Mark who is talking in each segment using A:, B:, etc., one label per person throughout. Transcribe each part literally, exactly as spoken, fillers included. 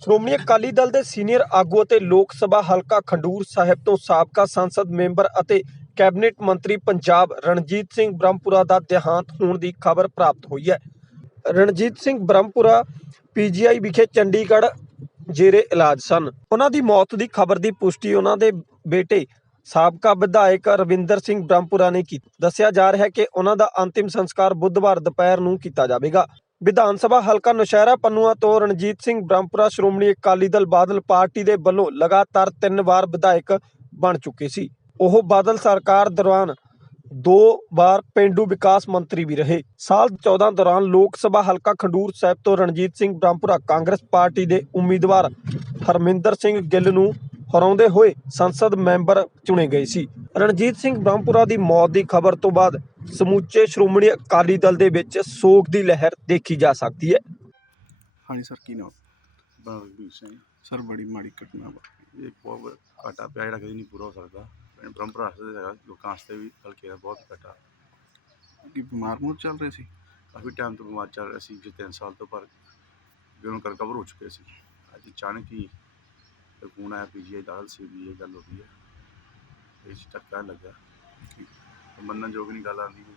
A: ਸ਼੍ਰੋਮਣੀ ਅਕਾਲੀ ਦਲ ਦੇ ਸੀਨੀਅਰ ਆਗੂ ਅਤੇ ਲੋਕ ਸਭਾ ਹਲਕਾ ਖਡੂਰ ਸਾਹਿਬ ਤੋਂ ਸਾਬਕਾ ਸੰਸਦ ਮੈਂਬਰ ਅਤੇ ਕੈਬਨਿਟ ਮੰਤਰੀ ਪੰਜਾਬ ਰਣਜੀਤ ਸਿੰਘ ਬ੍ਰਹਮਪੁਰਾ ਦਾ ਦੇਹਾਂਤ ਹੋਣ ਦੀ ਖਬਰ ਪ੍ਰਾਪਤ ਹੋਈ ਹੈ। ਰਣਜੀਤ ਸਿੰਘ ਬ੍ਰਹਮਪੁਰਾ ਪੀਜੀਆਈ ਵਿਖੇ ਚੰਡੀਗੜ੍ਹ ਜੇਰੇ ਇਲਾਜ ਸਨ। ਉਹਨਾਂ ਦੀ ਮੌਤ ਦੀ ਖਬਰ ਦੀ ਪੁਸ਼ਟੀ ਉਹਨਾਂ ਦੇ ਬੇਟੇ ਸਾਬਕਾ ਵਿਧਾਇਕ ਰਵਿੰਦਰ ਸਿੰਘ ਬ੍ਰਹਮਪੁਰਾ ਨੇ ਕੀਤੀ। ਦੱਸਿਆ ਜਾ ਰਿਹਾ ਹੈ ਕਿ ਉਹਨਾਂ ਦਾ ਅੰਤਿਮ ਸੰਸਕਾਰ ਬੁੱਧਵਾਰ ਦੁਪਹਿਰ ਨੂੰ ਕੀਤਾ ਜਾਵੇਗਾ। ਵਿਧਾਨ ਸਭਾ ਹਲਕਾ ਨੌਸ਼ਹਿਰਾ ਪੰਨੂਆ ਤੋਂ ਰਣਜੀਤ ਸਿੰਘ ਬ੍ਰਹਮਪੁਰਾ ਸ਼੍ਰੋਮਣੀ ਅਕਾਲੀ ਦਲ ਬਾਦਲ ਪਾਰਟੀ ਦੇ ਵੱਲੋਂ ਲਗਾਤਾਰ ਤਿੰਨ ਵਾਰ ਵਿਧਾਇਕ ਬਣ ਚੁੱਕੇ ਸੀ। ਉਹ ਬਾਦਲ ਸਰਕਾਰ ਦੌਰਾਨ ਦੋ ਵਾਰ ਪੇਂਡੂ ਵਿਕਾਸ ਮੰਤਰੀ ਵੀ ਰਹੇ। ਸਾਲ ਚੌਦਾਂ ਦੌਰਾਨ ਲੋਕ ਸਭਾ ਹਲਕਾ ਖਡੂਰ ਸਾਹਿਬ ਤੋਂ ਰਣਜੀਤ ਸਿੰਘ ਬ੍ਰਹਮਪੁਰਾ ਕਾਂਗਰਸ ਪਾਰਟੀ ਦੇ ਉਮੀਦਵਾਰ ਹਰਮਿੰਦਰ ਸਿੰਘ ਗਿੱਲ ਨੂੰ ਹਰਾਉਂਦੇ ਹੋਏ ਸੰਸਦ ਮੈਂਬਰ ਚੁਣੇ ਗਏ ਸੀ। ਰਣਜੀਤ ਸਿੰਘ ਬ੍ਰਹਮਪੁਰਾ ਦੀ ਮੌਤ ਦੀ ਖਬਰ ਤੋਂ ਬਾਅਦ ਸਮੁੱਚੇ ਸ਼੍ਰੋਮਣੀ ਅਕਾਲੀ ਦਲ ਦੇ ਵਿੱਚ ਸੋਗ ਦੀ ਲਹਿਰ ਦੇਖੀ ਜਾ ਸਕਦੀ ਹੈ।
B: ਹਾਂਜੀ ਸਰ, ਕੀ ਨਾਮ?
C: ਬਲਬੀਰ ਸਿੰਘ।
B: ਸਰ, ਬੜੀ ਮਾੜੀ ਘਟਨਾ ਵਾ।
C: ਇਹ ਬਹੁਤ ਘਾਟਾ ਪਿਆ ਜਿਹੜਾ ਕਦੀ ਨਹੀਂ ਪੂਰਾ ਹੋ ਸਕਦਾ। ਬ੍ਰਹਮਪੁਰਾ ਵਾਸਤੇ ਹੈਗਾ, ਲੋਕਾਂ ਵਾਸਤੇ ਵੀ ਹਲਕੇ ਦਾ ਬਹੁਤ ਘਾਟਾ।
B: ਕੀ ਬਿਮਾਰ ਮੂਰ ਚੱਲ ਰਹੇ ਸੀ?
C: ਕਾਫੀ ਟਾਈਮ ਤੋਂ ਬਿਮਾਰ ਚੱਲ ਰਿਹਾ ਸੀ, ਜੇ ਤਿੰਨ ਸਾਲ ਤੋਂ, ਪਰ ਵੀ ਉਹਨੂੰ ਰਿਕਵਰ ਹੋ ਚੁੱਕੇ ਸੀ। ਅੱਜ ਅਚਾਨਕ ਹੀ ਫੋਨ ਆਇਆ ਪੀ ਜੀ ਆਈ ਦਾਖਲ ਸੀ ਵੀ ਇਹ ਗੱਲ ਹੋ ਗਈ ਹੈ। ਇਹ ਧੱਕਾ ਲੱਗਾ, ਮੰਨਣ ਯੋਗ ਨਹੀਂ ਗੱਲ ਆਉਂਦੀ।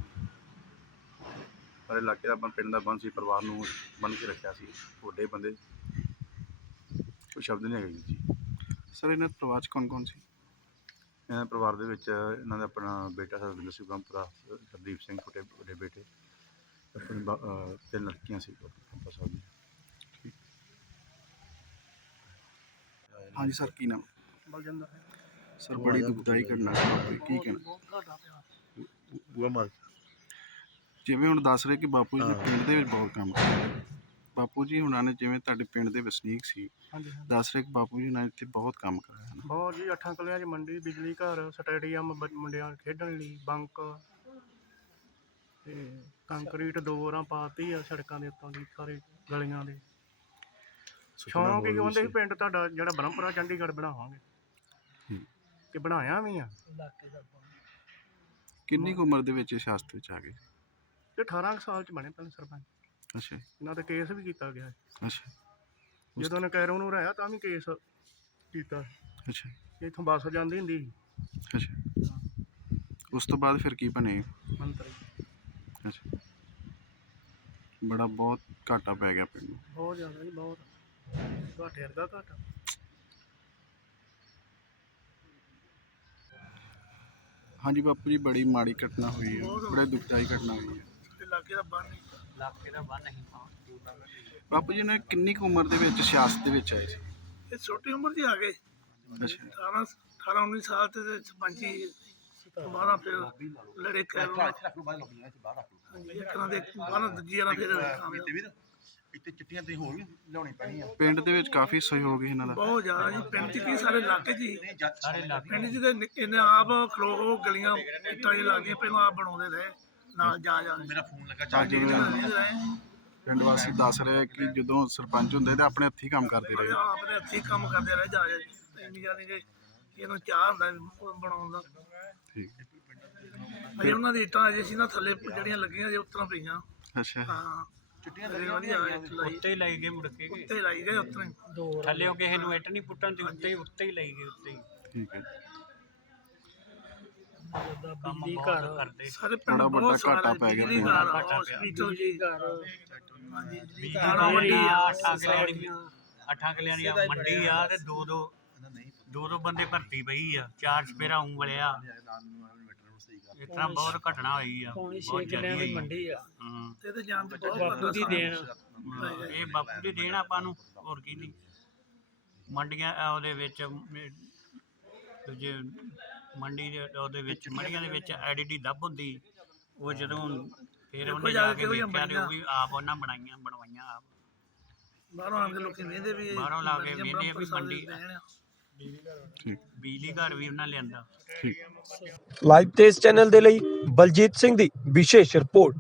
C: ਪਰ ਇਲਾਕੇ ਦਾ ਪਿੰਡ ਦਾ ਬੰਦ ਸੀ, ਪਰਿਵਾਰ ਨੂੰ ਬੰਨ੍ਹ ਕੇ ਰੱਖਿਆ ਸੀ। ਵੱਡੇ ਬੰਦੇ ਕੋਈ ਸ਼ਬਦ ਨਹੀਂ ਹੈਗੇ ਜੀ।
B: ਸਰ, ਇਹਨਾਂ ਦੇ ਪਰਿਵਾਰ 'ਚ ਕੌਣ ਕੌਣ ਸੀ?
C: ਇਹਨਾਂ ਦੇ ਪਰਿਵਾਰ ਦੇ ਵਿੱਚ ਇਹਨਾਂ ਦਾ ਆਪਣਾ ਬੇਟਾ ਰਵਿੰਦਰ ਸਿੰਘ ਬ੍ਰਹਮਪੁਰਾ, ਹਰਦੀਪ ਸਿੰਘ ਛੋਟੇ ਵੱਡੇ ਬੇਟੇ, ਆਪਣੀ ਤਿੰਨ ਲੜਕੀਆਂ ਸੀ ਬਸ ਸਾਹਿਬ ਦੀ।
B: ਹਾਂਜੀ ਸਰ, ਕੀ ਨਾਮ?
D: ਬਲਜਿੰਦਰ
B: ਸਰ, ਬੜੀ ਦੁਖਦਾਈ ਘਟਨਾ ਵਾਪਰੀ, ਕੀ ਕਹਿਣਾ?
C: ਬੂਆ ਮਾਰ
B: ਜਿਵੇਂ ਹੁਣ ਦੱਸ ਰਹੇ ਕਿ ਬਾਪੂ ਜੀ ਨੇ ਪਿੰਡ ਦੇ ਵਿੱਚ ਬਹੁਤ ਕੰਮ ਕੀਤਾ। ਬਾਪੂ ਜੀ ਹੁਣਾਂ ਨੇ ਜਿਵੇਂ ਤੁਹਾਡੇ ਪਿੰਡ ਦੇ ਵਸਨੀਕ ਸੀ,
D: ਹਾਂਜੀ
B: ਦੱਸ ਰਹੇ ਕਿ ਬਾਪੂ ਜੀ ਨੇ ਇੱਥੇ ਬਹੁਤ ਕੰਮ ਕਰਾਇਆ ਹੈ।
D: ਬਹੁਤ ਜੀ, ਅੱਠਾਂ ਕਿੱਲਿਆਂ 'ਚ ਮੰਡੀ, ਬਿਜਲੀ ਘਰ, ਸਟੇਡੀਅਮ ਮੁੰਡਿਆਂ ਖੇਡਣ ਲਈ, ਬੰਕ ਤੇ ਕੰਕਰੀਟ ਦੋ ਵਾਰਾਂ ਪਾਤੀ ਆ ਸੜਕਾਂ ਦੇ ਉੱਤੋਂ ਦੀ, ਸਾਰੇ ਗਲੀਆਂ ਦੇ। ਸ਼ੌਂਕ ਕੀ ਕਹਿੰਦੇ ਸੀ ਪਿੰਡ ਤੁਹਾਡਾ ਜਿਹੜਾ ਬ੍ਰਹਮਪੁਰਾ ਚੰਡੀਗੜ੍ਹ ਬਣਾਵਾਂਗੇ, ਤੇ ਬਣਾਇਆ ਵੀ ਆ।
B: ਕਿੰਨੀ ਕੁ ਉਮਰ ਦੇ ਵਿੱਚ ਸਿਆਸਤ ਵਿੱਚ ਆ ਗਏ?
D: ਤੇ ਅਠਾਰਾਂ ਸਾਲ 'ਚ ਬਣੇ ਪਹਿਲੇ ਸਰਪੰਚ।
B: ਅੱਛਾ
D: ਇਹਨਾਂ 'ਤੇ ਕੇਸ ਵੀ ਕੀਤਾ ਗਿਆ।
B: ਅੱਛਾ
D: ਜਦੋਂ ਉਹਨੇ ਕੈਰੋਂ ਨੂੰ ਹਰਾਇਆ ਤਾਂ ਵੀ ਕੇਸ ਕੀਤਾ।
B: ਅੱਛਾ
D: ਇੱਥੋਂ ਬੱਸ ਜਾਂਦੀ ਹੁੰਦੀ ਸੀ।
B: ਅੱਛਾ ਉਸ ਤੋਂ ਬਾਅਦ ਫਿਰ ਕੀ ਬਣੇ?
D: ਮੰਤਰੀ।
B: ਅੱਛਾ, ਬੜਾ ਬਹੁਤ ਘਾਟਾ ਪੈ ਗਿਆ ਪਿੰਡ ਨੂੰ।
D: ਬਹੁਤ ਜ਼ਿਆਦਾ ਜੀ, ਬਹੁਤ ਘਾਟੇ ਵਰਗਾ ਘਾਟਾ।
B: ਹਾਂਜੀ ਬਾਪੂ ਜੀ, ਬੜੀ ਮਾੜੀ ਘਟਨਾ ਹੋਈ ਹੈ, ਬੜਾ ਦੁਖਦਾਈ ਘਟਨਾ ਹੋਈ ਹੈ।
D: ਇਲਾਕੇ ਦਾ ਬੰਨ ਇਲਾਕੇ ਦਾ ਬੰਨ ਨਹੀਂ।
B: ਬਾਪੂ ਜੀ ਨੇ ਕਿੰਨੀ ਕੁ ਉਮਰ ਦੇ ਵਿੱਚ ਸਿਆਸਤ ਦੇ ਵਿੱਚ ਆਏ ਸੀ?
D: ਇਹ ਛੋਟੀ ਉਮਰ 'ਚ ਹੀ ਆ ਗਏ।
B: ਅੱਛਾ
D: ਅਠਾਰਾਂ ਅਠਾਰਾਂ ਉੱਨੀ ਸਾਲ ਤੇ ਸਰਪੰਚੀ ਦੁਬਾਰਾ ਫਿਰ ਲੜੇ ਕੈਰੋਂ ਨਾਲ। ਹਾਂਜੀ, ਇੱਕ ਨਾਲ ਦੇ ਬਾਰਾਂ ਦੂਜੀ ਨਾਲ ਫਿਰ
C: ਇੱਥੇ ਚਿੱਟੀਆਂ ਤੇ ਹੋਰ ਵੀ ਲਿਆਉਣੀ ਪੈਣੀ ਆ।
B: ਪਿੰਡ ਦੇ ਵਿੱਚ ਕਾਫੀ ਸਹਿਯੋਗ ਹੈ ਇਹਨਾਂ ਦਾ।
D: ਬਹੁਤ ਜ਼ਿਆਦਾ ਜੀ, ਪਿੰਡ 'ਚ ਕੀ ਸਾਰੇ ਇਲਾਕੇ 'ਚ ਹੀ। ਪਿੰਡ 'ਚ ਤੇ ਇਹਨੇ ਆਪ ਖਲੋ ਗਲੀਆਂ ਇੱਟਾਂ ਹੀ ਲੱਗਦੀਆਂ, ਪਹਿਲਾਂ ਆਪ ਬਣਾਉਂਦੇ ਰਹੇ ਨਾਲ ਜਾ ਜਾ।
C: ਮੇਰਾ ਫੋਨ ਲੱਗਾ
B: ਅੱਜ ਪਿੰਡ ਵਾਸੀ ਦੱਸ ਰਿਹਾ ਕਿ ਜਦੋਂ ਸਰਪੰਚ ਹੁੰਦੇ ਤਾਂ ਆਪਣੇ ਹੱਥੀਂ ਕੰਮ ਕਰਦੇ ਰਹੇ।
D: ਆਪਣੇ ਹੱਥੀਂ ਕੰਮ ਕਰਦੇ ਰਹੇ ਜਾ ਜਾ। ਇੰਨੀ ਜਾਨੀ ਕਿ ਇਹਨੂੰ ਚਾਹ ਹੁੰਦਾ ਬਣਾਉਣ ਦਾ।
B: ਠੀਕ।
D: ਅਜੇ ਉਹਨਾਂ ਦੀ ਇੱਟਾਂ ਅਜੇ ਸੀ ਨਾ ਥੱਲੇ ਜਿਹੜੀਆਂ ਲੱਗੀਆਂ ਅਜੇ ਉਤਰਾਂ ਪਈਆਂ।
B: ਅੱਛਾ
D: ਹਾਂ,
C: ਚਿੱਟੀਆਂ
E: ਉੱਤੇ ਹੀ ਲਾਈ ਗਏ, ਮੁੜ ਕੇ
D: ਉੱਤੇ ਲਾਈ ਗਏ ਉਤਰਾਂ ਹੀ।
E: ਥੱਲੇ ਕਿਸੇ ਨੂੰ ਇੱਟ ਨਹੀਂ ਪੁੱਟਣ ਦੀ, ਉੱਤੇ ਹੀ ਉੱਤੇ ਹੀ ਲਾਈ ਗਏ, ਉੱਤੇ ਹੀ।
B: ਠੀਕ ਹੈ।
E: ਬਿਜਲੀ ਘਰ ਕਰਦੇ,
D: ਸਾਰੇ
B: ਬੜਾ
D: ਪਿੰਡ
B: ਵੱਡਾ
D: ਬਹੁਤ
B: ਘਾਟਾ ਪੈ ਗਿਆ ਪਿੰਡ ਨੂੰ।
D: ਹਸਪੀਟਲ ਜੀ ਘਰ,
E: ਬਿਜਲੀ ਅੱਠਾਂ ਕਿੱਲਿਆਂ ਦੀ ਅੱਠਾਂ ਕਿੱਲਿਆਂ ਦੀ ਮੰਡੀ ਆ, ਤੇ ਦੋ ਦੋ ਦੋ ਦੋ ਬੰਦੇ ਭਰਤੀ ਪਈ ਆ, ਚਾਰ ਸਪੇਰਾ ਉਂ ਵਲਿਆ। ਇਸ ਤਰ੍ਹਾਂ ਬਹੁਤ ਘਟਨਾ ਹੋਈ ਆ, ਬਹੁਤ ਜ਼ਿਆਦਾ ਮੰਡੀ ਆ। ਹਾਂ,
D: ਤੇ ਤੇ ਜਾਨ ਤੇ ਬਹੁਤ
E: ਬਾਪੂ ਦੀ ਦੇਣ, ਇਹ ਬਾਪੂ ਦੀ ਦੇਣ ਆਪਾਂ ਨੂੰ, ਹੋਰ ਕੀ ਨਹੀਂ। ਮੰਡੀਆਂ ਉਹਦੇ ਵਿੱਚ ਦੂਜੇ ਮੰਡੀ ਦੇ ਉਹਦੇ ਵਿੱਚ ਮੰਡੀਆਂ ਦੇ ਵਿੱਚ ਐਡੀਡੀ ਦੱਬ ਹੁੰਦੀ, ਉਹ ਜਦੋਂ ਫਿਰ ਉਹਨੇ ਜਾ ਕੇ ਵੇਖਿਆ ਤੇ ਉਹ ਵੀ ਆਪ ਉਹਨਾਂ ਬਣਾਈਆਂ ਬਣਵਾਈਆਂ ਆਪ।
D: ਬਾਹਰੋਂ ਆ ਕੇ ਲੋਕੀ ਵੇਖਦੇ ਵੀ
E: ਬਾਹਰੋਂ ਲਾ ਕੇ ਵੇਖਦੇ ਵੀ ਮੰਡੀ ਬਿਜਲੀ ਘਰ ਵੀ ਉਹਨਾਂ ਲਿਆਂਦਾ।
A: ਲਾਈਵ ਤੇਜ਼ ਚੈਨਲ ਦੇ ਲਈ ਬਲਜੀਤ ਸਿੰਘ ਦੀ ਵਿਸ਼ੇਸ਼ ਰਿਪੋਰਟ।